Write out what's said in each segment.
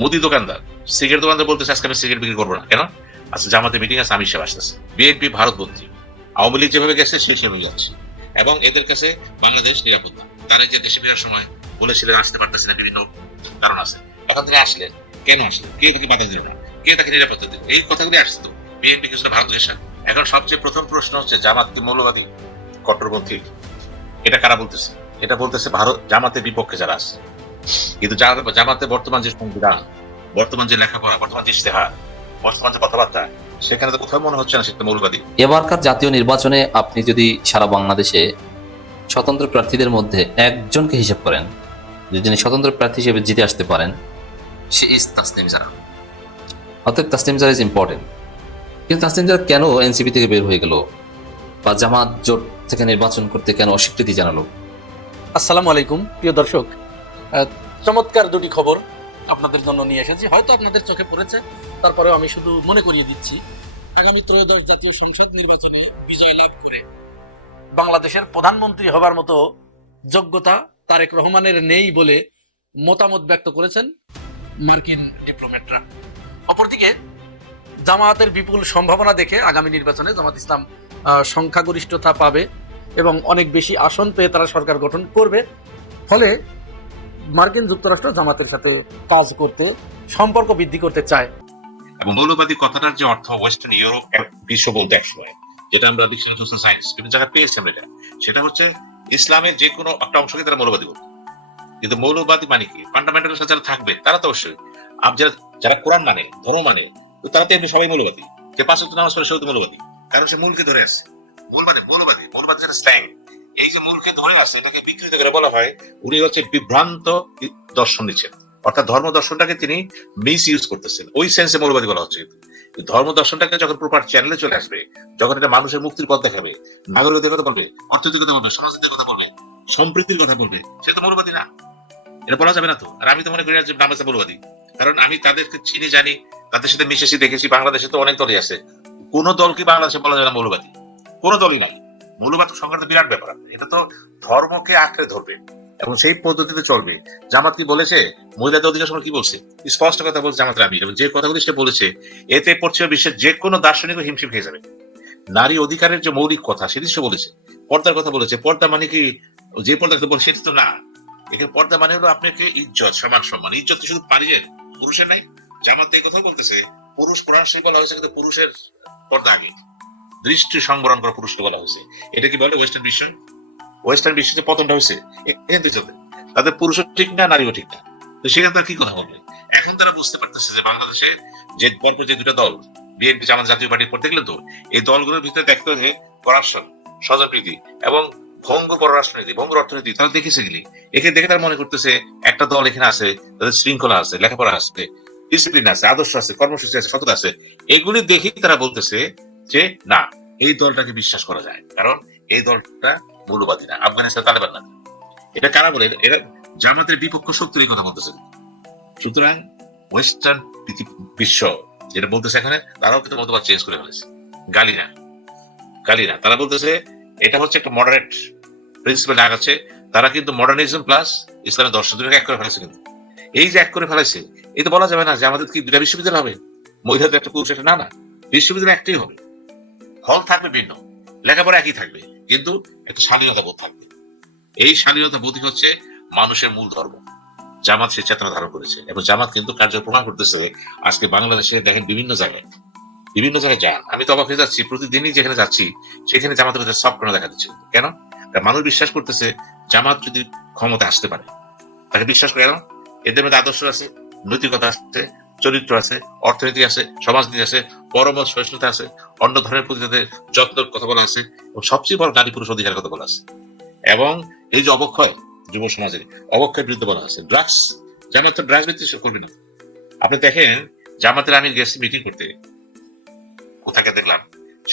মুদি দোকানদার, সিগারেট দোকানদার বলতেছে আজকে আমি সিগারেট বিক্রি করবো না। কেন? আচ্ছা জামাতে মিটিং আছে, আমির সাহেব আসতেছে। বিএনপি ভারতবন্দী, আওয়ামী লীগ যেভাবে গেছে সে সেভাবে যাচ্ছে, এবং এদের কাছে বাংলাদেশ নিরাপদ না। তারা যে দেশে ফেরার সময় বলেছিলেন আসতে পারতেছে না, বিভিন্ন কারণ আছে। এখন তিনি আসলেন, কেন আসলেন? কে তাকে বাধা দিলেন না? কে তাকে নিরাপত্তা দিল? এই কথাগুলি আসছে তো। বিএনপি কিছুটা ভারত ঘেঁষা। এখন সবচেয়ে প্রথম প্রশ্ন হচ্ছে, জামাত কি মৌলবাদী, কট্টরপন্থী? এটা কারা বলতেছে? এটা বলতেছে ভারত, জামাতের বিপক্ষে যারা আছে। কিন্তু জামাতে বর্তমান যে সংবিধান, বর্তমান যে লেখাপড়া, বর্তমান যে ইশতেহার, বর্তমান যে কথাবার্তা, সেখানে তো কোথাও মনে হচ্ছে না সেটা মৌলবাদী। এবারকার জাতীয় নির্বাচনে আপনি যদি সারা বাংলাদেশে স্বতন্ত্র প্রার্থীদের মধ্যে একজনকে হিসাব করেন, যে যিনি স্বতন্ত্র প্রার্থী হিসেবে জিতে আসতে পারেন, সে ইজ তাসনিম জারা। অর্থাৎ তাসনিম জারা ইজ ইম্পর্টেন্ট। কিন্তু তাসনিম জারা কেন এনসিপি থেকে বের হয়ে গেল, বা জামাত জোট থেকে নির্বাচন করতে কেন অস্বীকৃতি জানালো? আসসালামু আলাইকুম প্রিয় দর্শক, চমৎকার দুটি খবর আপনাদের জন্য নিয়ে এসেছি। হয়তো আপনাদের চোখে পড়েছে, তারপরেও আমি শুধু মনে করিয়ে দিচ্ছি। আগামী ত্রয়োদশ জাতীয় সংসদ নির্বাচনে বিজয় লাভ করে বাংলাদেশের প্রধানমন্ত্রী হবার মতো যোগ্যতা তারেক রহমানের নেই বলে মতামত ব্যক্ত করেছেন মার্কিন ডিপ্লোম্যাটরা। অপরদিকে জামায়াতের বিপুল সম্ভাবনা দেখে আগামী নির্বাচনে জামাত ইসলাম সংখ্যাগরিষ্ঠতা পাবে এবং অনেক বেশি আসন পেয়ে তারা সরকার গঠন করবে। ফলে মার্কিন যুক্তরাষ্ট্র জামাতের সাথে কাজ করতে, সম্পর্ক বৃদ্ধি করতে চায়। এবং মৌলবাদী কথাটার যে অর্থ ওয়েস্টার্ন ইউরোপ বিশ্ব বলতে একসময়, যেটা আমরা ডিকশনারি সোশ্যাল সায়েন্স বিভিন্ন জায়গায় পেয়েছি আমরা, সেটা হচ্ছে ইসলামের যে কোনো একটা অংশকে তারা মৌলবাদী বলবে। কিন্তু মৌলবাদী মানে কি? ফান্ডামেন্টাল যারা থাকবে তারা তো অবশ্যই, যারা কোরআন মানে, ধর্ম মানে, তারা তো এমনি সবাই মৌলবাদী। যে পাঁচ ওয়াক্ত নামাজ পড়ে সেও তো মৌলবাদী, কারণ সে মূলকে ধরে আছে। মূল মানে মৌলবাদী, মৌলবাদী যেটা স্ল্যাং, এই যে মূলকে ধরে আছে এটাকে বিকৃত করে বলা হয় উনি হচ্ছে বিভ্রান্ত দর্শন নিচ্ছেন, অর্থাৎ ধর্ম দর্শনটাকে তিনি মিস ইউজ করতেছেন, ওই সেন্সে মৌলবাদী বলা হচ্ছে। ধর্ম দর্শনটাকে যখন প্রপার চ্যানেলে চলে আসবে, যখন এটা মানুষের মুক্তির পথ দেখাবে, নাগরিকদের কথা বলবে, অর্থনীতির কথা বলবে, সমাজের কথা বলবে, সম্প্রীতির কথা বলবে, সে তো মৌলবাদী না। এটা বলা যাবে না তো। আর আমি তো মনে করি না যে নামাজ মৌলবাদী, কারণ আমি তাদেরকে চিনি, জানি, তাদের সাথে মিশেছি, দেখেছি। বাংলাদেশে তো অনেক দলই আছে, কোন দলকে বাংলাদেশে বলা যায় না মৌলবাদী? কোন দলই নাই। মৌলবাদ সংখ্যাটা বিরাট ব্যাপার। এটা তো ধর্মকে আঁকড়ে ধরবে এবং সেই পদ্ধতিতে চলবে। জামাত কি বলেছে? মহিলাদের অধিকার সময় কি বলছে? স্পষ্ট কথা বলছে জামাতের আমির, এবং যে কথাগুলি সে বলেছে এতে পড়ছে বিশ্বের যে কোনো দার্শনিক হিমশিম খেয়ে যাবে। নারী অধিকারের যে মৌলিক কথা সেটি সে বলেছে, পর্দার কথা বলেছে। পর্দা মানে কি যে পর্দা বলে সেটা তো না। এখানে পর্দা মানে হলো আপনাকে ইজ্জত, সমান সম্মান। ইজ্জত শুধু পারিয়ে পুরুষের নাই। জামাত এই কথা বলতেছে, পুরুষ কোরআন শরীফে বলা হয়েছে কিন্তু পুরুষের পর্দা আগে, দৃষ্টি সংবরণ করা পুরুষকে বলা হয়েছে। এটা কি বলে ওয়েস্টার্ন বিশ্ব? ওয়েস্টার্ন বিশ্বে যে পতনটা হয়েছে এখান থেকে চলতে, তাদের পুরুষও ঠিক না, নারীও ঠিক না। তো সেখানে তারা কি কথা বলবে? এখন তারা বুঝতে পারতেছে যে বাংলাদেশে যে পরপর যে দুটা দল, বিএনপি জামাত জাতীয় পার্টি পড়তে গেলে তো এই দলগুলোর ভিতরে দেখতে হবে করাপশন, স্বজনপ্রীতি এবং ভঙ্গ পররাষ্ট্রনীতি, ভঙ্গ অর্থনীতি তারা দেখেছে গেলি। একে দেখে তারা মনে করতেছে একটা দল এখানে আছে, তাদের শৃঙ্খলা আছে, লেখাপড়া আছে, ডিসিপ্লিন আছে, আদর্শ আছে, কর্মসূচি আছে, সততা আছে। এগুলি দেখেই তারা বলতেছে যে না, এই দলটাকে বিশ্বাস করা যায়, কারণ এই দলটা মৌলবাদী না, আফগানিস্তান তালেবান না। এটা কারা বলে? এরা জামাতের বিপক্ষ শক্তির কথা বলতেছে। সুতরাং ওয়েস্টার্ন বিশ্ব যেটা বলতেছে এখানে, তারাও কিন্তু মতবাদ চেঞ্জ করে ফেলেছে। গালি না, গালি না, তারা বলতেছে এটা হচ্ছে একটা মডারেট প্রিন্সিপাল আগাচ্ছে। তারা কিন্তু মডার্নিজম প্লাস ইসলামের দর্শন দুটোকে এক করে ফেলেছে। কিন্তু এই যে এক করে ফেলেছে, এই তো বলা যাবে না যে আমাদের কি দুটা বিশ্ববিদ্যালয় হবে, মহিলাদের একটা পুরুষ একটা, না না, বিশ্ববিদ্যালয় একটাই হবে। হল থাকবে ভিন্ন, লেখাপড়া একই থাকবে, কিন্তু একটা স্বাধীনতা বোধ থাকবে। এই স্বাধীনতা বোধই হচ্ছে মানুষের মূল ধর্ম। জামাত সে চেতনা ধারণ করেছে এবং জামাত কিন্তু কার্য প্রমাণ করতেছে। আজকে বাংলাদেশে দেখেন বিভিন্ন জায়গায় যান, আমি তো অবাক হয়ে যাচ্ছি, প্রতিদিনই যেখানে যাচ্ছি সেখানে জামাতের সব কোনো দেখা দিচ্ছে। কেন? মানুষ বিশ্বাস করতেছে জামাত যদি ক্ষমতা আসতে পারে, তাকে বিশ্বাস করে। কেন? এদের মধ্যে আদর্শ আছে, নৈতিকতা আছে, চরিত্র আছে, অর্থনীতি আছে, সমাজনীতি আছে, পরমত সহিষ্ণুতা আছে, অন্য ধর্মের প্রতি তাদের যত্নের কথা বলা আছে, এবং সবচেয়ে বড় নারী পুরুষ অধিকারের কথা বলা আছে। এবং এই যে অবক্ষয়, যুব সমাজের অবক্ষয়ের বিরুদ্ধে বলা আছে। ড্রাগস, জামাত তো ড্রাগস ভিত্তি করবে না। আপনি দেখেন জামাতের আমির গেছে মিটিং করতে, কোথাকে দেখলাম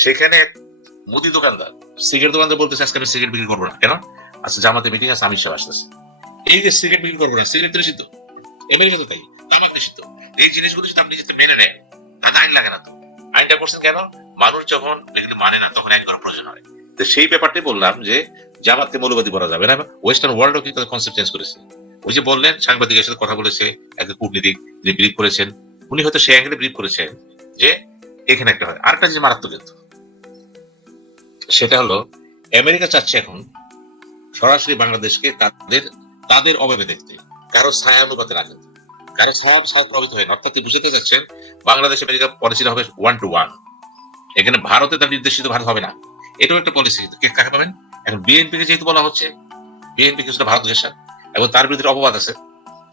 সেখানে মুদি দোকানদার, সিগারেট দোকানদার বলতেছে আজকে আমি সিগারেট বিক্রি করবো না। কেন? আচ্ছা জামাতে মিটিং আছে, আমির সাহেব আসতেছে। এই যে সিগারেট বিক্রি করবো না, সিগারেট নিষিদ্ধ, আমেরিকা তো তাই, তামাক নিষিদ্ধ। এই জিনিসগুলো যদি আপনি যদি মেনে নেন, তাহলে আইন লাগে না তো। আইনটা করছেন কেন? মানুষ যখন এগুলো মানে না তখন আইন করার প্রয়োজন হয়। তো সেই ব্যাপারটাই বললাম যে জামাতকে মৌলবাদী বলা যাবে না। ওয়েস্টার্ন ওয়ার্ল্ডও কিন্তু কনসেপ্ট চেঞ্জ করেছে। ওই যে বললেন সাংবাদিকের সাথে কথা বলেছে, একজন কূটনীতিক যিনি ব্রিফ করেছেন, উনি হয়তো সেই অ্যাঙ্গেলে ব্রিফ করেছেন যে এখানে একটা হয়। আরেকটা যে মারাত্মক কিন্তু, সেটা হলো আমেরিকা চাচ্ছে এখন সরাসরি বাংলাদেশকে তাদের অভাবে দেখতে, কারো ছায়া অনুপাতে রাখেন, কারো ছায়া প্রভাবিত হয় না। অর্থাৎ বুঝতে চাচ্ছেন বাংলাদেশ আমেরিকা পলিসিটা হবে 1-to-1, এখানে ভারতে তার নির্দেশিত ভারত হবে না, এটাও একটা পলিসি। কাকে পাবেন এখন? বিএনপি কে যেহেতু বলা হচ্ছে, বিএনপি কিছুটা ভারত ঘেঁষা এবং তার বিরুদ্ধে অপবাদ আছে।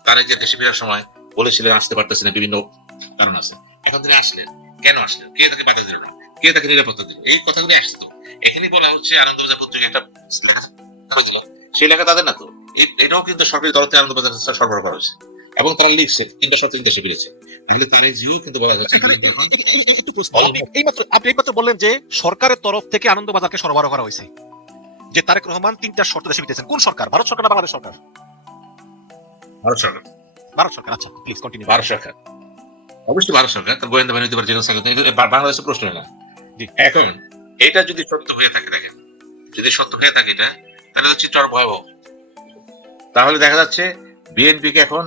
তারা যে দেশে ফেরার সময় বলেছিলেন আসতে পারতেছে না, বিভিন্ন কারণ আছে। এখন তিনি আসলেন, কেন আসলেন? কে তাকে বাধা দিল না? কে তাকে নিরাপত্তা দিল? এই কথাগুলি আসতো। এখানে বলা হচ্ছে আনন্দবাজার পত্রিকা একটা সেই লেখা তাদের না তো, এটাও কিন্তু সরকারি তরফে আনন্দবাজার সরবরাহ করা হয়েছে এবং তারা লিখছে 3টা শর্তে দেশে ফিরেছে। তাহলে তার এই জিও কিন্তু বলা যাচ্ছে আপনি এইমাত্র বললেন যে সরকারের তরফ থেকে আনন্দবাজারকে সরবরাহ করা হয়েছে, যে তারেক রহমান 3টা শর্ত দেশে দিতেছেন। কোন সরকার? ভারত সরকার না বাংলাদেশ সরকার? ভারত সরকার। ভারত সরকার। আচ্ছা, প্লিজ কন্টিনিউ। ভারত সরকার, অবশ্যই ভারত সরকার, তার গোয়েন্দা বাহিনী বাংলাদেশের প্রশ্ন না। এখন এটা যদি সত্য হয়ে থাকে, দেখেন যদি সত্য হয়ে থাকে এটা, তাহলে তো চিত্র আরো ভয়াবহ। তাহলে দেখা যাচ্ছে বিএনপি কে এখন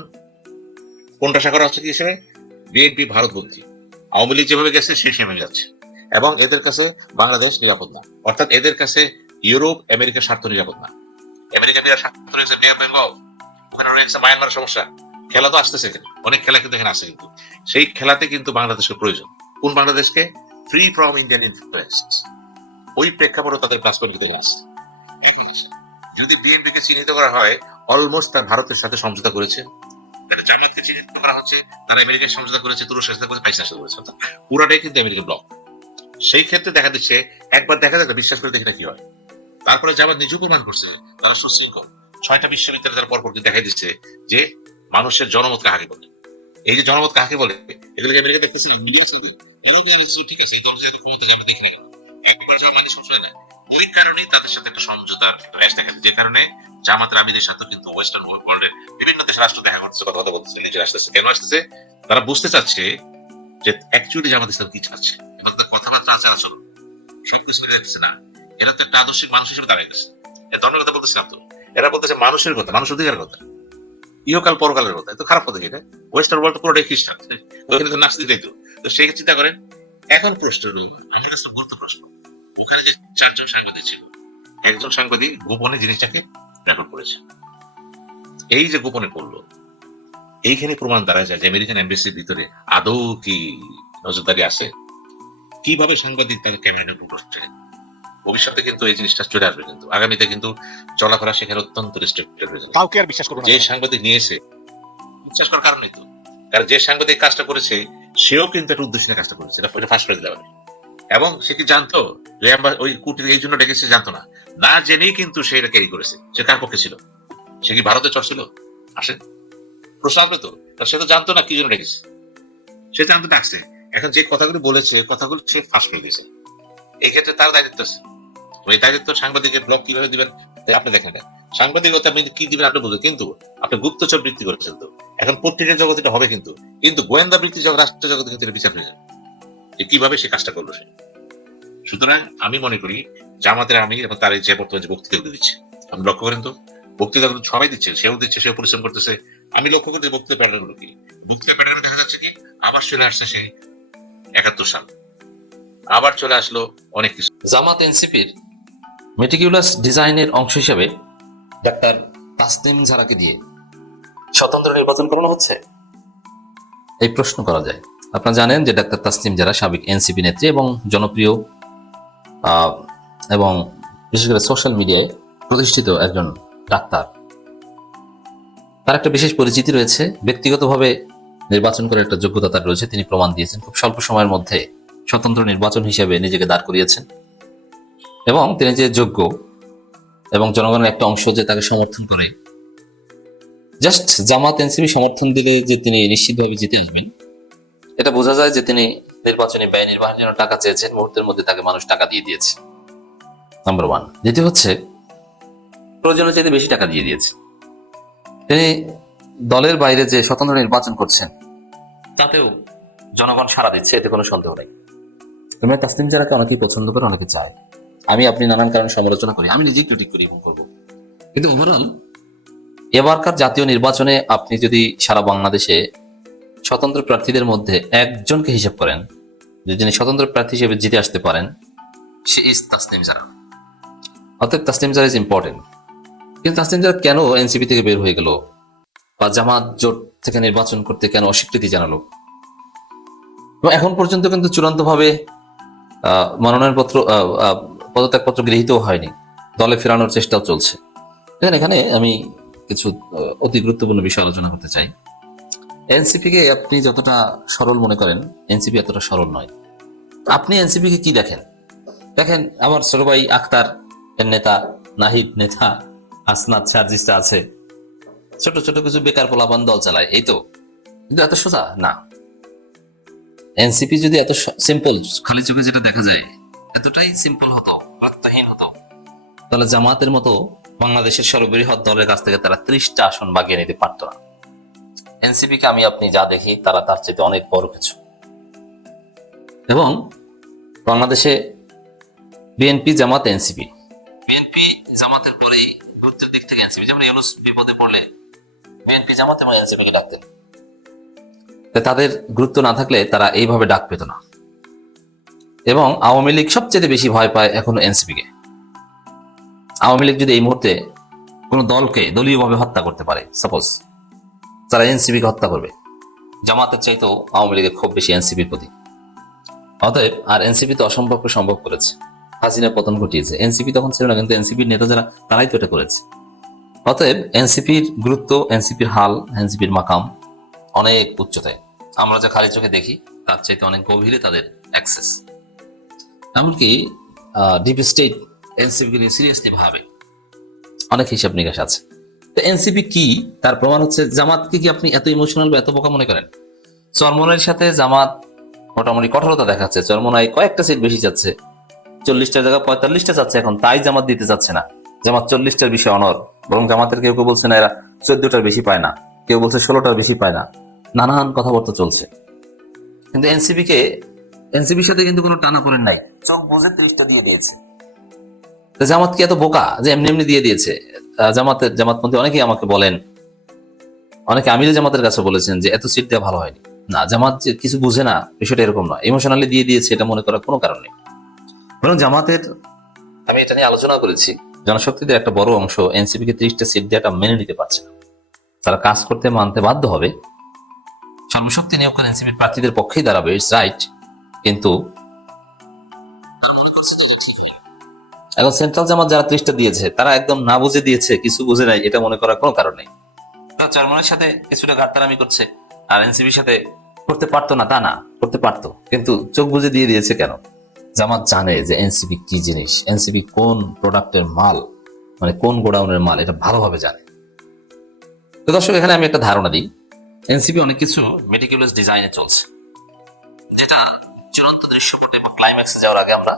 কোনটা করা হচ্ছে কি হিসেবে? বিএনপি ভারতবন্দী, আওয়ামী লীগ যেভাবে গেছে সে সেভাবে যাচ্ছে এবং এদের কাছে বাংলাদেশ নিরাপদ না। অর্থাৎ এদের কাছে ইউরোপ আমেরিকার স্বার্থ নিরাপদ না। আমেরিকা স্বার্থ রয়েছে বে অফ বেঙ্গল, ওখানে রয়েছে মায়ানমার সমস্যা। খেলা তো আসতেছে, এখানে অনেক খেলা কিন্তু এখানে আসে, কিন্তু সেই খেলাতে কিন্তু বাংলাদেশের প্রয়োজন। কোন বাংলাদেশকে? Free from Indian influence. ওই প্রেক্ষাপটে তাদের প্লাস পয়েন্ট কিন্তু আসছে। যদি বিএনপি কে চিহ্নিত করা হয়, অলমোস্ট তার ভারতের সাথে সমঝোতা করেছে। জামাতকে চিহ্নিত করা হচ্ছে, তারা আমেরিকার সমঝোতা করেছে, তুরস্কের সাথে করেছে, পাকিস্তানের সাথে করেছে। অর্থাৎ পুরাটাই কিন্তু আমেরিকান ব্লক। সেই ক্ষেত্রে দেখা দিচ্ছে, একবার দেখা যাক, বিশ্বাস করে দেখি না কি হয়। তারপরে জামাত নিজে প্রমাণ করছে তারা সুশৃঙ্খল। 6টা বিশ্ববিদ্যালয় তারা পরপর দেখাই দিচ্ছে যে মানুষের জনমত কাকে বলে। এই যে জনমত কাকে বলে, এগুলোকে আমেরিকা দেখতেছিলাম মিডিয়া চলবে, এরও ঠিক আছে, এই দল যাতে ক্ষমতা যাবে দেখে না কেন, একবার যাওয়া মানে সবসময় না। ওই কারণেই তাদের সাথে একটা সমঝোতার র্যাশ দেখা যায়, যে কারণে জামাতের আমিরের সাথে কিন্তু ওয়েস্টার্ন ওয়ার্ল্ডের বিভিন্ন দেশের রাষ্ট্র দেখা করতেছে, কথা বলতেছে, নিজের আসতেছে। কেন আসতেছে? তারা বুঝতে চাচ্ছে যে অ্যাকচুয়ালি জামাত ইসলাম কি চাচ্ছে, এবং তার কথাবার্তা আছে, আচরণ সবকিছু মিলে যাচ্ছে না। এরা তো একটা আদর্শিক মানুষ হিসেবে দাঁড়ায় গেছে। ধর্মের কথা বলতেছিলাম তো, এরা বলতেছে মানুষের কথা, মানুষ অধিকারের কথা, ইহকাল পরকালের কথা। এত খারাপ কথা কি এটা? ওয়েস্টার্ন ওয়ার্ল্ড পুরোটাই খ্রিস্টান, ওখানে তো নাস্তিক যাইতো। তো সেই চিন্তা করেন। এখন প্রশ্ন হলো, আমার কাছে গুরুত্ব প্রশ্ন, ওখানে যে 4জন সাংবাদিক ছিল, একজন সাংবাদিক গোপনে জিনিসটাকে রেকর্ড করেছে। এই যে গোপনে করলো, এইখানে প্রমাণ দাঁড়ায় যায় যে আমেরিকান এমবাসির ভিতরে আদৌ কি নজরদারি আছে, কিভাবে সাংবাদিক তাকে ক্যামেরা নিয়ে করছে। ভবিষ্যতে কিন্তু এই জিনিসটা চলে আসবে, কিন্তু আগামীতে কিন্তু চলাফেরা সেখানে অত্যন্ত রেস্ট্রিক্টেড হয়ে যাবে। কাউকে আর বিশ্বাস করবো না। যে সাংবাদিক নিয়েছে, বিশ্বাস করার কারণ নেই তো, কারণ যে সাংবাদিক কাজটা করেছে সেও কিন্তু একটা উদ্দেশ্য নিয়ে কাজটা করেছে, এটা ফাঁস করে দিতে হবে। এবং সে কি জানতো যে ওই কুটির এই জন্য ডেকেছে? জানতো না, না জেনেই কিন্তু সে এটা ক্যারি করেছে। সে কার পক্ষে ছিল? সে কি ভারতের চর ছিল? আসেন, প্রশ্ন আসবে তো। সে তো জানতো না কি জন্য ডেকেছে, সে জানতো ডাকছে। এখন যে কথাগুলো বলেছে, কথাগুলো সে ফাঁস করে দিয়েছে। এই ক্ষেত্রে তার দায়িত্ব আছে। ওই দায়িত্ব সাংবাদিকের ব্লক কিভাবে দিবেন আপনি দেখেন না। সাংবাদিকতা আপনি কি দিবেন আপনি বুঝবেন, কিন্তু আপনি গুপ্তচর বৃত্তি করেছেন তো। এখন পত্রিকার জগৎ এটা হবে, কিন্তু কিন্তু গোয়েন্দা বৃত্তি জগৎ, রাষ্ট্র জগতে কিন্তু বিচার হয়ে যাবে যে কিভাবে সে কাজটা করলো সে। সুতরাং আমি মনে করি জামাতের আমির এবং তার যে বর্তমানে যে বক্তৃতা দিচ্ছে, আপনি লক্ষ্য করেন তো, বক্তৃতা সবাই দিচ্ছে, সেও দিচ্ছে, সেও পরিশ্রম করতেছে। আমি লক্ষ্য করতে বক্তৃতা প্যাটার্ন গুলো কি, বক্তৃতা প্যাটার্ন দেখা যাচ্ছে কি আবার চলে আসছে সেই 71 সাল, আবার চলে আসলো অনেক কিছু। জামাত এনসিপির মেটিকিউলাস ডিজাইনের অংশ হিসেবে ডাক্তার তাসনিম জারাকে দিয়ে স্বতন্ত্র নির্বাচন করানো হচ্ছে, এই প্রশ্ন করা যায়। আপনারা জানেন যে ডাক্তার তাসনিম জারা সাবেক এনসিপি নেত্রী এবং জনপ্রিয় এবং বিশেষ করে সোশ্যাল মিডিয়ায় প্রতিষ্ঠিত একজন ডাক্তার। তার একটা বিশেষ পরিচিতি রয়েছে, ব্যক্তিগতভাবে নির্বাচন করার একটা যোগ্যতা তার রয়েছে। তিনি প্রমাণ দিয়েছেন, খুব স্বল্প সময়ের মধ্যে স্বতন্ত্র নির্বাচন হিসেবে নিজেকে দাঁড় করিয়েছেন এবং তিনি যে যোগ্য এবং জনগণের একটা অংশ যে তাকে সমর্থন করে, জাস্ট জামাত এনসিপি সমর্থন দিলে যে তিনি নিশ্চিতভাবে জিতে আসবেন এটা বোঝা যায় যে তিনি নির্বাচনী ব্যয় নির্বাহের জন্য টাকা চেয়েছেন, মুহূর্তের মধ্যে তাকে মানুষ টাকা দিয়ে দিয়েছে, নাম্বার 1। দ্বিতীয় হচ্ছে প্রয়োজনের চাইতে বেশি টাকা দিয়ে দিয়েছে। তিনি দলের বাইরে যে স্বতন্ত্র নির্বাচন করছেন তাতেও জনগণ সাড়া দিচ্ছে, এতে কোনো সন্দেহ নেই। তোমরা তাসনিম জারাকে অনেকেই পছন্দ করে, অনেকে চায়। আমি আপনি নানান কারণে সমালোচনা করি, আমি নিজেই ক্রিটিক করি এবং করবো, কিন্তু ওভারঅল এবারকার জাতীয় নির্বাচনে আপনি যদি সারা বাংলাদেশে স্বতন্ত্র প্রার্থীদের মধ্যে একজনকে হিসাব করেন, যিনি স্বতন্ত্র প্রার্থী হিসেবে জিতে আসতে পারেন, সে ইজ তাসনিম জারা। অর্থাৎ তাসনিম জারা ইজ ইম্পর্টেন্ট। কিন্তু তাসনিম জারা কেন এনসিপি থেকে বের হয়ে গেল বা জামাত জোট থেকে নির্বাচন করতে কেন অস্বীকৃতি জানালো? এবং এখন পর্যন্ত কিন্তু চূড়ান্তভাবে মনোনয়নপত্র পদত্যাগপত্র গৃহীত হয়নি, দলে ফেরানোর চেষ্টাও চলছে। এখানে আমি কিছু অতি গুরুত্বপূর্ণ বিষয় আলোচনা করতে চাই। এনসিপি কে আপনি যতটা সরল মনে করেন, এনসিপি এতটা সরল নয়। আপনি এনসিপি কে কি দেখেন? দেখেন আমার ছোট ভাই আখতার এর নেতা, নাহিদ নেতা, আসনাদ সার্জিসটা আছে, ছোট ছোট কিছু বেকার পোলাপান দল চালায়, এই তো। কিন্তু এত সোজা না। এনসিপি যদি এত সিম্পল, খালি চোখে যেটা দেখা যায় এতটাই সিম্পল হতো, বার্তাহীন হতো, তাহলে জামাতের মতো বাংলাদেশের সর্ববৃহৎ দলের কাছ থেকে তারা 30টা আসন বাগিয়ে নিতে পারতো না। এনসিপি কে আমি আপনি যা দেখি তারা তার চেয়ে অনেক বড় কিছু। এবং বাংলাদেশে বিএনপি জামাত এনসিপি, বিএনপি জামাতের পরেই গুরুত্বের দিক থেকে এনসিপি। যেমন ইউনূস বিপদে পড়লে বিএনপি জামাত এবং এনসিপি কে ডাকতেন, তাদের গুরুত্ব না থাকলে তারা এইভাবে ডাক পেত না। এবং আওয়ামী লীগ সবচেয়ে বেশি ভয় পায় এখনো এনসিপি কে। আওয়ামী লীগ যদি এই মুহূর্তে কোন দলকে দলীয়ভাবে হত্যা করতে পারে, সাপোজ তারা এনসিপি কে হত্যা করবে, জামাতের চাইতেও আওয়ামী লীগের খুব বেশি এনসিপির প্রতি। অতএব আর এনসিপি তো অসম্ভবকে সম্ভব করেছে, হাসিনা পতন ঘটিয়েছে। এনসিপি তখন ছিল না, কিন্তু এনসিপির নেতা যারা তারাই তো এটা করেছে। অতএব এনসিপির গুরুত্ব, এনসিপির হাল, এনসিপির মাকাম অনেক উচ্চতায়। আমরা যা খালি চোখে দেখি তার চাইতে অনেক গভীরে তাদের অ্যাক্সেস। এমনকি ডিপ স্টেট এনসিপি সিরিয়াসলি ভাবে, অনেক হিসাব নিকাশ আছে। তো এনসিপি কি তার প্রমাণ হচ্ছে জামাতকে কি আপনি এত ইমোশনাল বা এত বোকা মনে করেন? চরমনের সাথে জামাত মোটামুটি কঠোরতা দেখাচ্ছে। চরমনায় কয়েকটা সিট বেশি যাচ্ছে, 40টার জায়গায় 45টা যাচ্ছে এখন, তাই জামাত দিতে যাচ্ছে না। জামাত 40টার বিষয়ে অনর, বরং জামাতের কেউ কেউ বলছে না এরা 14টার বেশি পায় না, কেউ বলছে 16টার বেশি পায় না, নানান কথাবার্তা চলছে। কিন্তু এনসিপির সাথে কিন্তু কোনো টানা পড়েন নাই, চোখ বুঝে 30টা দিয়ে দিয়েছে। জামাত কি এত বোকা যে এমনি এমনি দিয়ে দিয়েছে? জামাতপন্থী অনেকেই আমাকে বলেন, অনেকে আমির জামাতের কাছে বলেছেন যে এত সিট দেওয়া ভালো হয়নি। না, জামাত যে কিছু বুঝে না বিষয়টা এরকম নয়, ইমোশনালি দিয়ে দিয়েছে এটা মনে করার কোনো কারণ নেই। বরং জামাতের, আমি এটা নিয়ে আলোচনা করেছি, জনশক্তিদের একটা বড় অংশ এনসিপি কে 30টা সিট দেওয়াটা মেনে নিতে পারছে না। তারা কাজ করতে মানতে বাধ্য হবে, সর্বশক্তি নিয়োগ করে এনসিপির প্রার্থীদের পক্ষেই দাঁড়াবে, ইটস রাইট। কিন্তু এখন সেন্ট্রাল জামাত যারা 30টা দিয়েছে তারা একদম না বুঝে দিয়েছে, কিছু বুঝে নাই, এটা মনে করার কোনো কারণ নেই। চরমনের সাথে কিছুটা ঘাটতারামি করছে, আর এনসিপির সাথে করতে পারতো না তা না, করতে পারতো, কিন্তু চোখ বুঝে দিয়ে দিয়েছে কেন? জামাত জানে যে এনসিপি কি জিনিস, এনসিপি কোন প্রোডাক্টের মাল, মানে কোন গোডাউনের মাল, এটা ভালোভাবে জানে। তো দর্শক, এখানে আমি একটা ধারণা দিই, এনসিপি অনেক কিছু মেটিকুলাস ডিজাইনে চলছে, যেটা চূড়ান্ত দৃশ্যপটে বা ক্লাইম্যাক্সে যাওয়ার আগে আমরা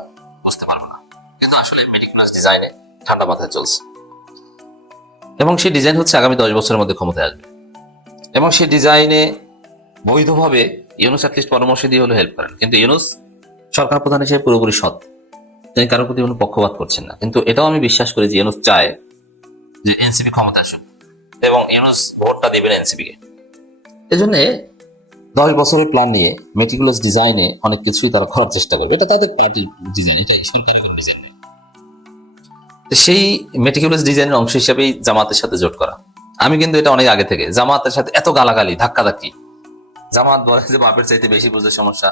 বুঝতে পারবো না, কিন্তু আসলে মেটিকুলাস ডিজাইনে ঠান্ডা মাথায় চলছে। এবং সেই ডিজাইন হচ্ছে আগামী 10 বছরের মধ্যে ক্ষমতায় আসবে। এবং সেই ডিজাইনে বৈধভাবে ইউনূস অ্যাটলিস্ট পরামর্শ দিয়ে হলে হেল্প করেন। কিন্তু ইউনূস সরকার প্রধান হিসেবে পুরোপুরি সৎ, তিনি কারোর প্রতি কোনো পক্ষপাত করছেন না। কিন্তু এটাও আমি বিশ্বাস করি যে ইউনূস চায় যে এনসিপি ক্ষমতা আসুক এবং ইউনূস ভোটটা দিবেন এনসিপি কে। এজন্য 10 বছরের প্ল্যান নিয়ে মেটিকুলাস ডিজাইনে অনেক কিছুই তারা করার চেষ্টা করবে। এটা তাদের পার্টির ডিজাইন, এটা সরকারের কোনো ডিজাইন নেই। সেই মেটিকুলাস ডিজাইনের অংশ হিসেবেই জামাতের সাথে জোট করা। আমি কিন্তু এটা অনেক আগে থেকে, জামাতের সাথে এত গালাগালি ধাক্কাধাক্কি, জামাত বলে যে বাপের চাইতে বেশি বুঝে সমস্যা,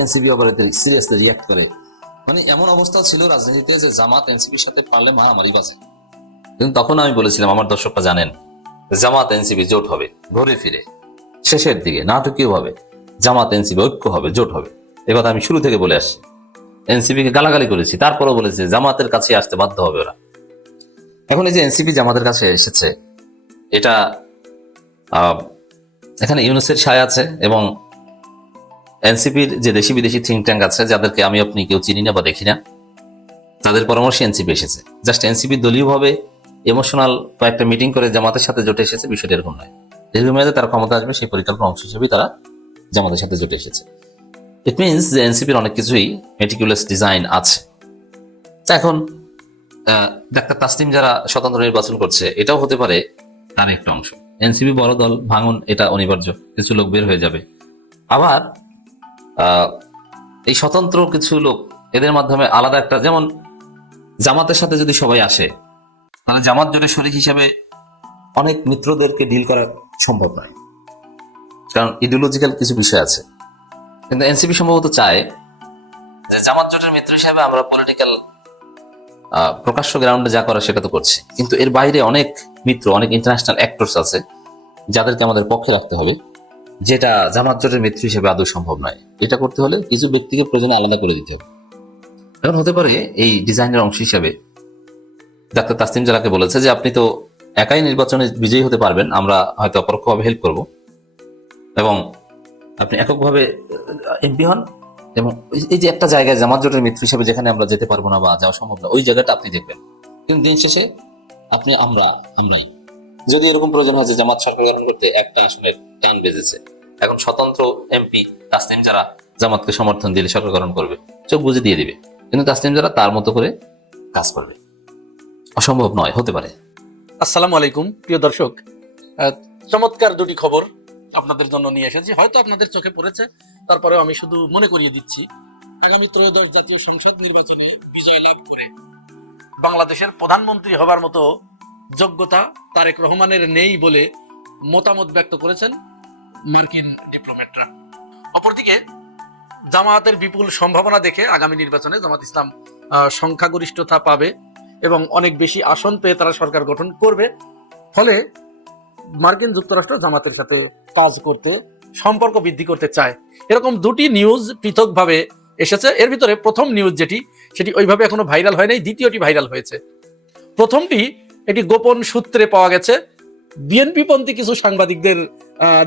এনসিপি আবার এতে সিরিয়াসলি রিয়াক্ট করে, মানে এমন অবস্থা ছিল রাজনীতিতে যে জামাত এনসিপির সাথে পারলে মারামারি বাজে। কিন্তু তখন আমি বলেছিলাম, আমার দর্শকরা জানেন, জামাত এনসিপি জোট হবে, ঘুরে ফিরে শেষের দিকে নাটকীয় ভাবে জামাত এনসিপি ঐক্য হবে, জোট হবে। এ কথা আমি শুরু থেকে বলে আসছি। এনসিপি কে গালাগালি করেছি, তারপরও বলেছে জামাতের কাছে আসতে বাধ্য হবে ওরা। এখন এই যে এনসিপি জামাতের কাছে এসেছে, এটা এখানে ইউনূসের ছায়া আছে এবং এনসিপির যে দেশি বিদেশি থিঙ্ক ট্যাঙ্ক আছে, যাদেরকে আমি আপনি কেউ চিনি না বা দেখি না, তাদের পরামর্শে এনসিপি এসেছে। জাস্ট এনসিপি দলীয়ভাবে ইমোশনাল কয়েকটা মিটিং করে জামাতের সাথে জোটে এসেছে, বিষয়টা এরকম নয়। দীর্ঘমেয়াদে তারা ক্ষমতা আসবে সেই পরিকল্পনার অংশ হিসেবেই তারা জামাতের সাথে জোটে এসেছে। ইট মিনস যে এনসিপির অনেক কিছুই মেটিকুলাস ডিজাইন আছে। এখন ডাক্তার তাসনিম যারা স্বতন্ত্র নির্বাচন করছে, এটাও হতে পারে তার একটা অংশ। এনসিপি বড় দল, ভাঙন এটা অনিবার্য, কিছু লোক বের হয়ে যাবে। আবার এই স্বতন্ত্র কিছু লোক, এদের মাধ্যমে আলাদা একটা, যেমন জামাতের সাথে যদি সবাই আসে, তাহলে জামাত জোটের শরীক হিসাবে অনেক মিত্রদেরকে ডিল করা সম্ভব নয়, কারণ ইডিওলজিক্যাল কিছু বিষয় আছে। কিন্তু এনসিপি সম্ভবত চায় যে জামাত জোটের মিত্র হিসাবে আমরা পলিটিক্যাল প্রকাশ্য গ্রাউন্ডে যা করা সেটা তো করছি, কিন্তু এর বাইরে অনেক মিত্র, অনেক ইন্টারন্যাশনাল অ্যাক্টরস আছে যাদেরকে আমাদের পক্ষে রাখতে হবে, যেটা জামাত জোটের মিত্র হিসেবে আদৌ সম্ভব নয়। এটা করতে হলে কিছু ব্যক্তিকে প্রয়োজনে আলাদা করে দিতে হবে। এখন হতে পারে এই ডিজাইনের অংশ হিসাবে ডাক্তার তাসলিম জারাকে বলেছে যে আপনি তো একাই নির্বাচনে বিজয়ী হতে পারবেন, আমরা হয়তো অপরোক্ষভাবে হেল্প করব, এবং আপনি এককভাবে এমপি হন, এবং এই যে একটা জায়গায় জামাত জোটের মিত্র হিসেবে যেখানে আমরা যেতে পারবো না বা যাওয়া সম্ভব না, ওই জায়গাটা আপনি দেখবেন। কিন্তু দিন শেষে আপনি আমরাই যদি এরকম প্রয়োজন হয় যে জামাত সরকার গঠন করতে একটা আসনের টান বেজেছে, এখন স্বতন্ত্র এমপি তাসলিম যারা জামাতকে সমর্থন দিলে সরকার গঠন করবে, চোখ বুঝে দিয়ে দিবে, কিন্তু তাসলিম যারা তার মতো করে কাজ করবে। অসম্ভব নয়, হতে পারে। আসসালামু আলাইকুম প্রিয় দর্শক, চমৎকার দুটি খবর আপনাদের জন্য নিয়ে এসেছি। হয়তো আপনাদের চোখে পড়েছে, তারপরেও আমি শুধু মনে করিয়ে দিচ্ছি। আগামী ত্রয়োদশ জাতীয় সংসদ নির্বাচনে বিজয় লাভ করে বাংলাদেশের প্রধানমন্ত্রী হবার মতো যোগ্যতা তারেক রহমানের নেই বলে মতামত ব্যক্ত করেছেন মার্কিন ডিপ্লোম্যাটরা। অপরদিকে জামায়াতের বিপুল সম্ভাবনা দেখে আগামী নির্বাচনে জামাত ইসলাম সংখ্যাগরিষ্ঠতা পাবে এবং অনেক বেশি আসন পেয়ে তারা সরকার গঠন করবে। ফলে মার্কিন যুক্তরাষ্ট্র জামাতের সাথে কাজ করতে, সম্পর্ক বৃদ্ধি করতে চায়। এরকম দুটি নিউজ পৃথকভাবে এসেছে। এর ভিতরে প্রথম নিউজ সেটি ওইভাবে এখনো ভাইরাল হয় নাই, দ্বিতীয়টি ভাইরাল হয়েছে। প্রথমটি এটি গোপন সূত্রে পাওয়া গেছে, বিএনপি পন্থী কিছু সাংবাদিকদের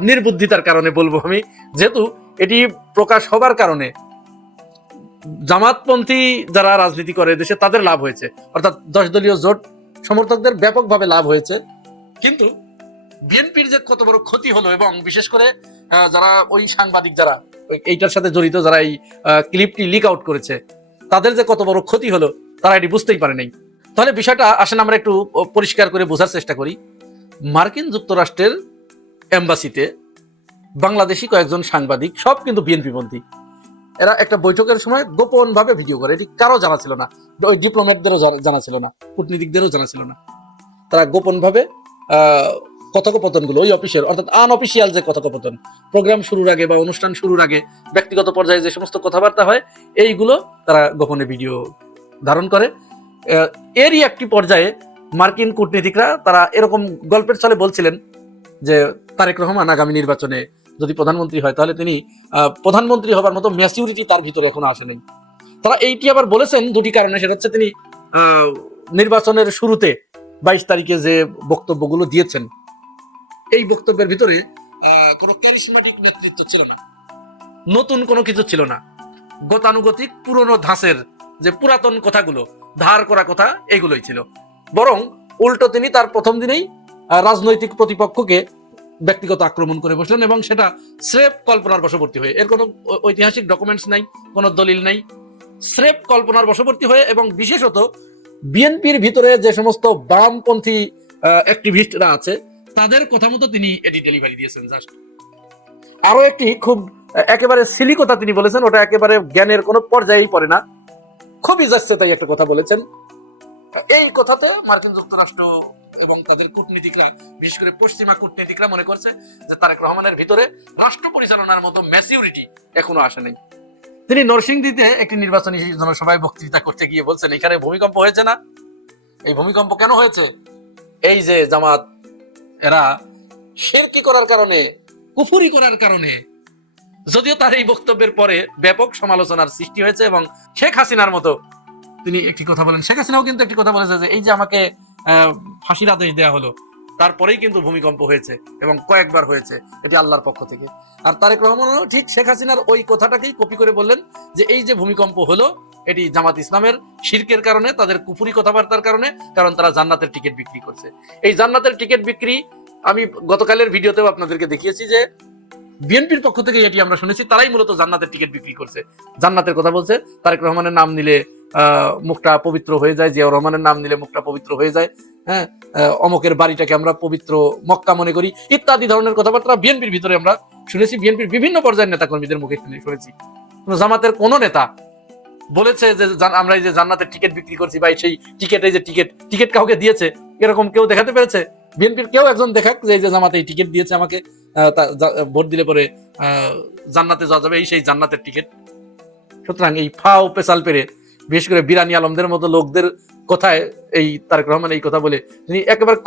নির্বুদ্ধিতার কারণে বলবো আমি, যেহেতু এটি প্রকাশ হবার কারণে জামাতপন্থী যারা রাজনীতি করে দেশে তাদের লাভ হয়েছে, অর্থাৎ 10 দলীয় জোট সমর্থকদের ব্যাপকভাবে লাভ হয়েছে। কিন্তু বিএনপির যে কত বড় ক্ষতি হলো, এবং বিশেষ করে যারা ওই সাংবাদিক যারা এইটার সাথে জড়িত, যারা এই ক্লিপটি লিক আউট করেছে, তাদের যে কত বড় ক্ষতি হলো তারা এটি বুঝতেই পারে নাই। তাহলে বিষয়টা আসেন আমরা একটু পরিষ্কার করে বোঝার চেষ্টা করি। মার্কিন যুক্তরাষ্ট্রের এম্বাসিতে বাংলাদেশি কয়েকজন সাংবাদিক, সব কিন্তু বিএনপি পন্থী, এরা একটা বৈঠকের সময় গোপন ভাবে ভিডিও করে। এটি কারো জানা ছিল না, ওই ডিপ্লোম্যাটদেরও জানা ছিল না, কূটনীতিকদেরও জানা ছিল না। তারা গোপন ভাবে কথোপকথনগুলো ওই অফিসের, অর্থাৎ আনঅফিসিয়াল যে কথোপকথন, প্রোগ্রাম শুরুর আগে বা অনুষ্ঠান শুরুর আগে ব্যক্তিগত পর্যায়ে যে সমস্ত কথাবার্তা হয়, এইগুলো তারা গোপনে ভিডিও ধারণ করে। এরই একটি পর্যায়ে মার্কিন কূটনীতিকরা তারা এরকম গল্পের ছলে বলছিলেন যে তারেক রহমান আগামী নির্বাচনে যদি প্রধানমন্ত্রী হয়, তাহলে তিনি প্রধানমন্ত্রী হবার মতো ম্যাচিউরিটি তার ভিতরে এখনো আসেনি। তারা এইটি আবার বলেছেন দুটি কারণে। সেটা হচ্ছে তিনি নির্বাচনের শুরুতে 22 তারিখে যে বক্তব্যগুলো দিয়েছেন, এই বক্তব্যের ভিতরে কোনো ক্যারিসমাটিক নেতৃত্ব ছিল না, নতুন কোনো কিছু ছিল না, গতানুগতিক পুরনো ধাঁচের যে পুরাতন কথাগুলো, ধার করা কথা, এগুলোই ছিল। বরং উল্টো তিনি তার প্রথম দিনেই রাজনৈতিক প্রতিপক্ষকে ব্যক্তিগত আক্রমণ করে বসলেন, এবং সেটা স্রেফ কল্পনার বশবর্তী হয়ে। এর কোনো ঐতিহাসিক ডকুমেন্টস নাই, কোনো দলিল নাই, স্রেফ কল্পনার বশবর্তী হয়ে। এবং বিশেষত বিএনপির ভিতরে যে সমস্ত বামপন্থী অ্যাক্টিভিস্টরা আছে, তাদের কথা মতো তিনি এটি ডেলিভারি দিয়েছেন। জাস্ট আরো একটি খুব একেবারে সিলি কথা তিনি বলেছেন, ওটা একেবারে জ্ঞানের কোনো পর্যায়েই পড়ে না, খুবই যাচ্ছে তাই একটা কথা বলেছেন। এই কথাতে মার্কিন যুক্তরাষ্ট্র এবং তাদের কূটনীতিকরা, বিশেষ করে পশ্চিমা কূটনীতিকরা মনে করছে যে তারেক রহমানের ভিতরে রাষ্ট্র পরিচালনার মতো ম্যাচিউরিটি এখনো আসে নাই। তিনি নরসিংদীতে একটি নির্বাচনী জনসভায় বক্তৃতা করতে গিয়ে বলছেন, এখানে ভূমিকম্প হয়েছে না? এই ভূমিকম্প কেন হয়েছে? এই যে জামাত এরা শিরকি করার কারণে, কুফরি করার কারণে। যদিও তার এই বক্তব্যের পরে ব্যাপক সমালোচনার সৃষ্টি হয়েছে, এবং শেখ হাসিনার মতো তিনি একটি কথা বলেন। শেখ হাসিনাও কিন্তু একটি কথা বলেছে যে এই যে আমাকে ফাঁসির আদেশ দেওয়া হলো, তারপরেই কিন্তু ভূমিকম্প হয়েছে, এবং কয়েকবার হয়েছে, এটি আল্লাহর পক্ষ থেকে। আর তারেক রহমানও ঠিক শেখ হাসিনার ওই কথাটাকেই কপি করে বললেন যে এই যে ভূমিকম্প হলো, এটি জামাত ইসলামের শিরকের কারণে, তাদের কুফরি কথাবার্তার কারণে, কারণ তারা জান্নাতের টিকিট বিক্রি করছে। এই জান্নাতের টিকিট বিক্রি আমি গতকালের ভিডিওতেও আপনাদেরকে দেখিয়েছি যে বিএনপির পক্ষ থেকে এটি আমরা শুনেছি, তারাই মূলত জান্নাতের টিকিট বিক্রি করছে, জান্নাতের কথা বলছে। তারেক রহমানের নাম নিলে মুখটা পবিত্র হয়ে যায়, জিয়াউর রহমানের নাম নিলে মুখটা পবিত্র হয়ে যায়, হ্যাঁ, অমকের বাড়িটাকে আমরা পবিত্র মক্কা মনে করি, ইত্যাদি ধরনের কথাবার্তা বিএনপির ভিতরে আমরা শুনেছি, বিএনপির বিভিন্ন পর্যায়ের নেতা কর্মীদের মুখে শুনেছি। জামাতের কোন নেতা বলেছে যে আমরা এই যে জান্নাতের টিকিট বিক্রি করছি বা সেই টিকিট, এই যে টিকিট কাউকে দিয়েছে, এরকম কেউ দেখাতে পেরেছে? বিএনপির কেউ একজন দেখাক যে এই যে জামাতে এই টিকিট দিয়েছে আমাকে, ভোট দিলে পরে জান্নাতে যাওয়া যাবে, এই সেই জান্নাতের টিকিট। সুতরাং এই ফাও পেশাল পেরে, বিশেষ করে বিরানি আলমদের মতো লোকদের কথায় এই তারেক রহমান এই কথা বলে তিনি একেবারে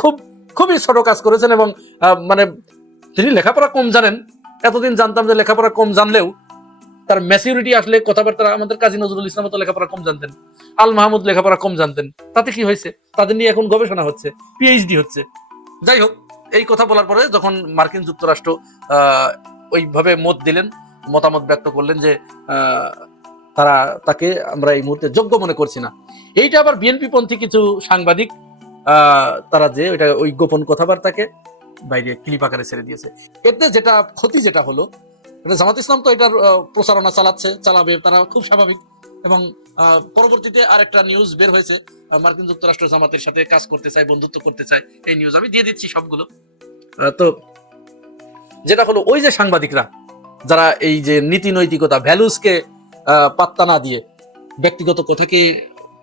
খুবই ছোট কাজ করেছেন। এবং মানে তিনি লেখাপড়া কম জানেন, এতদিন জানতাম যে লেখাপড়া কম জানলেও তার ম্যাচিউরিটি আসলে কথাবার্তা, আমাদের কাজী নজরুল ইসলাম তো লেখাপড়া কম জানতেন, আল মাহমুদ লেখাপড়া কম জানতেন, তাতে কি হয়েছে? তাদের নিয়ে এখন গবেষণা হচ্ছে, পিএইচডি হচ্ছে। যাই হোক, এই কথা বলার পরে যখন মার্কিন যুক্তরাষ্ট্র ওইভাবে মতামত ব্যক্ত করলেন যে তাকে আমরা এই মুহূর্তে যোগ্য মনে করছি না, এইটা আবার বিএনপি পন্থী কিছু সাংবাদিক তারা যে ওই গোপন কথাবার্তাকে বাইরে ক্লিপ আকারে ছেড়ে দিয়েছে। এতে যেটা ক্ষতি যেটা হলো, জামাত ইসলাম তো এটার প্রচারণা চালাবে, তারা খুব স্বাভাবিক। এবং পরবর্তীতে আরেকটা নিউজ বের হয়েছে, মার্কিন যুক্তরাষ্ট্র জামাতের সাথে কাজ করতে চায়, বন্ধুত্ব করতে চায়, এই নিউজ আমি দিয়ে দিচ্ছি সবগুলো। তো যেটা হলো, ওই যে সাংবাদিকরা যারা এই যে নীতি নৈতিকতা ভ্যালুসকে পাত্তা না দিয়ে ব্যক্তিগত কথাকে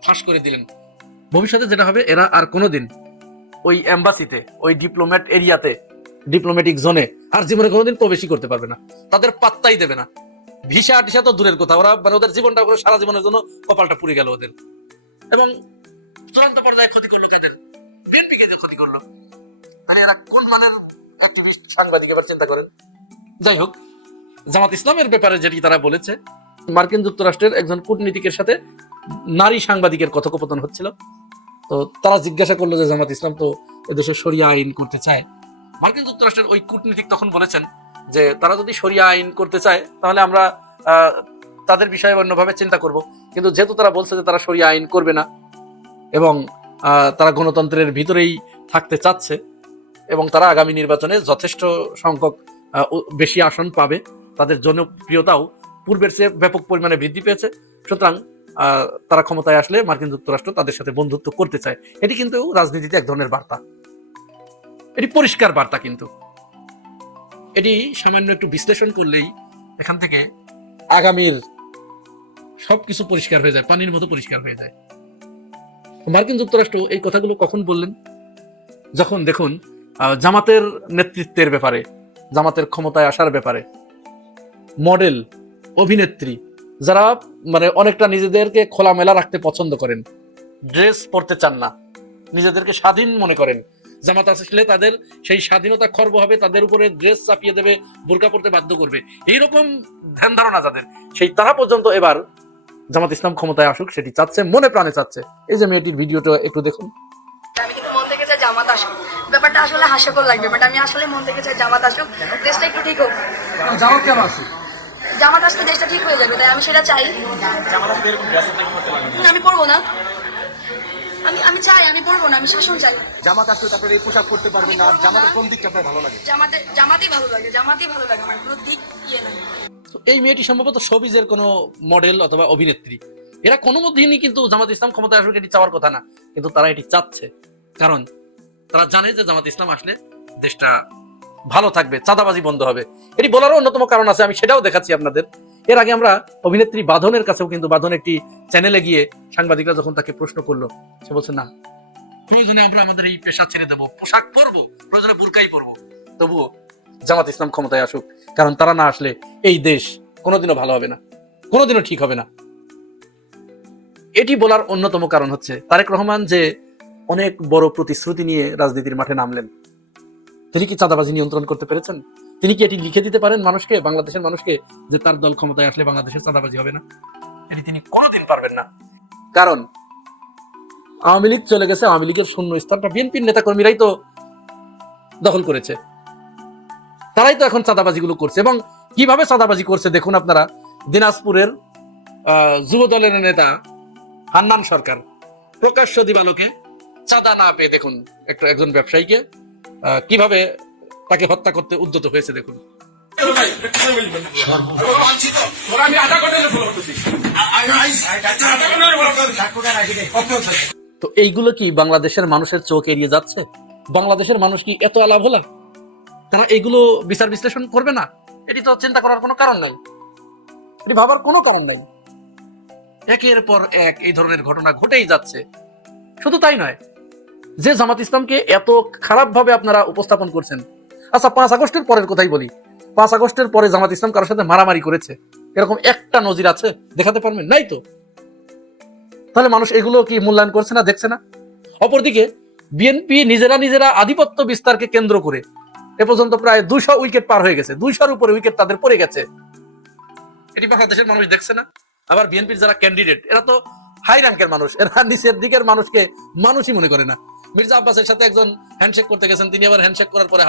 ফাঁস করে দিলেন, ভবিষ্যতে যেটা হবে, এরা আর কোনোদিন ওই এম্বাসিতে, ওই ডিপ্লোম্যাট এরিয়াতে, ডিপ্লোম্যাটিক জোনে আর জীবনে কোনোদিন প্রবেশই করতে পারবে না, তাদের পাত্তাই দেবে না। ভিসা টিসা তো দূরের কথা, ওরা মানে ওদের জীবনটা সারা জীবনের জন্য কপালটা পুড়ে গেল ওদের। এবং চূড়ান্ত পর্যায়ে ক্ষতি করলো কাদের? বিএনপিকে যে ক্ষতি করলো। মানে এরা কোন মানের অ্যাক্টিভিস্ট সাংবাদিক, এবার চিন্তা করেন। যাই হোক, জামাত ইসলামের ব্যাপারে যেটি তারা বলেছে, মার্কিন যুক্তরাষ্ট্রের একজন কূটনীতিকের সাথে নারী সাংবাদিকের কথোপকথন হচ্ছিল। তো তারা জিজ্ঞাসা করলো যে জামাত ইসলাম তো এদেশে শরিয়া আইন করতে চায়। মার্কিন যুক্তরাষ্ট্রের ওই কূটনীতিক তখন বলেছেন যে তারা যদি শরিয়া আইন করতে চায় তাহলে আমরা তাদের বিষয়ে অন্যভাবে চিন্তা করব, কিন্তু যেহেতু তারা বলছে যে তারা শরিয়া আইন করবে না এবং তারা গণতন্ত্রের ভিতরেই থাকতে চাচ্ছে এবং তারা আগামী নির্বাচনে যথেষ্ট সংখ্যক বেশি আসন পাবে, তাদের জনপ্রিয়তাও পূর্বের চেয়ে ব্যাপক পরিমাণে বৃদ্ধি পেয়েছে, সুতরাং তারা ক্ষমতায় আসলে মার্কিন যুক্তরাষ্ট্র তাদের সাথে বন্ধুত্ব করতে চায়। এটি কিন্তু রাজনীতিতে এক ধরনের বার্তা, এটি পরিষ্কার বার্তা। কিন্তু এটি সামান্য একটু বিশ্লেষণ করলেই এখান থেকে আগামীর সবকিছু পরিষ্কার হয়ে যায়, পানির মতো পরিষ্কার হয়ে যায়। মার্কিন যুক্তরাষ্ট্র এই কথাগুলো কখন বললেন? যখন দেখুন জামাতের নেতৃত্বের ব্যাপারে, জামাতের ক্ষমতায় আসার ব্যাপারে মডেল অভিনেত্রী যারা মানে অনেকটা নিজেদেরকে খোলামেলা রাখতে পছন্দ করেন, ড্রেস পরতে চান না, নিজেদেরকে স্বাধীন মনে করেন, জামাত আসলে তাদের সেই স্বাধীনতা খর্ব হবে, তাদের উপরে ড্রেস চাপিয়ে দেবে, বোরকা পরতে বাধ্য করবে, এইরকম ধ্যান ধারণা যাদের, সেই তারা পর্যন্ত এবার জামাত ইসলাম ক্ষমতায় আসুক সেটি চাচ্ছে, মনে প্রাণে চাচ্ছে। এই যে মেয়েটির ভিডিওটা একটু দেখুন। আমি কিন্তু মন থেকে চাই জামাত আসুক, ব্যাপারটা আসলে হাস্যকর লাগবে, বাট আমি আসলে মন থেকে চাই জামাত আসুক, দেশটা একটু ঠিক হোক। জামাত কেন আসুক? জামাত আসলে দেশটা ঠিক হয়ে যাবে, তাই আমি সেটা চাই। আমি পড়বো না, আমি চাই, আমি পড়বো না, আমি শাসন চাই। জামাত আসলে তারপরে এই পোশাক পরতে পারবেন না। জামাতের কোন দিকটা আপনার ভালো লাগে? জামাতেই ভালো লাগে, জামাতেই ভালো লাগে, আমার কোনো দিক ইয়ে নাই। এই মেয়েটি সম্ভবত শোবিজের কোনো মডেল অথবা অভিনেত্রী। এরা কোনো মধ্যেই কিন্তু জামাত ইসলাম ক্ষমতায় আসুক এটি চাওয়ার কথা না, কিন্তু তারা এটি চাচ্ছে, কারণ তারা জানে যে জামাত ইসলাম আসলে দেশটা ভালো থাকবে, চাঁদাবাজি বন্ধ হবে। এটি বলারও অন্যতম কারণ আছে, আমি সেটাও দেখাচ্ছি আপনাদের। এর আগে আমরা অভিনেত্রী বাঁধনের কাছেও কিন্তু, বাঁধন একটি চ্যানেলে গিয়ে সাংবাদিকরা যখন তাকে প্রশ্ন করলো, সে বলছে না, প্রয়োজনে আমরা আমাদের এই পেশা ছেড়ে দেবো, পোশাক পরবো, প্রয়োজনে বুরকাই পরবো, তবুও জামাত ইসলাম ক্ষমতায় আসুক, কারণ তারা না আসলে এই দেশ কোনোদিনও ভালো হবে না, কোনোদিনও ঠিক হবে না। এটি বলার অন্যতম কারণ হচ্ছে তারেক রহমান যে অনেক বড় প্রতিশ্রুতি নিয়ে রাজনীতির মাঠে নামলেন, তিনি কি চাঁদাবাজি নিয়ন্ত্রণ করতে পেরেছেন? তিনি কি এটি লিখে দিতে পারেন মানুষকে, বাংলাদেশের মানুষকে, যে তার দল ক্ষমতায় আসলে বাংলাদেশের চাঁদাবাজি হবে না? এটি তিনি কোনোদিন পারবেন না, কারণ আওয়ামী লীগ চলে গেছে, আওয়ামী লীগের শূন্য স্থানটা বিএনপির নেতাকর্মীরাই তো দখল করেছে, তারাই তো এখন চাঁদাবাজি গুলো করছে। এবং কিভাবে চাঁদাবাজি করছে দেখুন আপনারা। দিনাজপুরের যুব দলের নেতা হান্নান সরকার প্রকাশ্য দিবালোকে চাঁদা না পেয়ে দেখুন একজন ব্যবসায়ীকে কিভাবে তাকে হত্যা করতে উদ্যত হয়েছে দেখুন। তো এইগুলো কি বাংলাদেশের মানুষের চোখ এড়িয়ে যাচ্ছে? বাংলাদেশের মানুষ কি এত আলাভোলা? তারা এগুলো বিচার বিশ্লেষণ করবে না? এটি তো চিন্তা করার কোনো কারণ নাই, এটি ভাবার কোনো কারণ নাই। একের পর এক এই ধরনের ঘটনা ঘটেই যাচ্ছে। শুধু তাই নয়, যে জামাত ইসলামকে এত খারাপ ভাবে আপনারা উপস্থাপন করছেন। আচ্ছা, 5 আগস্টের পরের কথাই বলি। 5 আগস্টের পরে জামাত ইসলাম কারোর সাথে মারামারি করেছে এরকম একটা নজির আছে? দেখাতে পারবেন? নাই তো। তাহলে মানুষ এগুলো কি মূল্যায়ন করছে না, দেখছে না? অপরদিকে বিএনপি নিজেরা আধিপত্য বিস্তারকে কেন্দ্র করে এ পর্যন্ত প্রায় 200 উইকেট পার হয়ে গেছে, 200-র উপরে উইকেট তাদের পড়ে গেছে। এটি বাংলাদেশের মানুষ দেখছে না? আবার বিএনপির যারা ক্যান্ডিডেট, এরা তো হাই র্যাঙ্কের মানুষ, এরা নিচের দিকের মানুষকে মানুষই মনে করে না। মির্জা আব্বাসের সাথে একজন হ্যান্ডশেক করতে গেছেন, তিনি আবার হ্যান্ডশেক করার পরে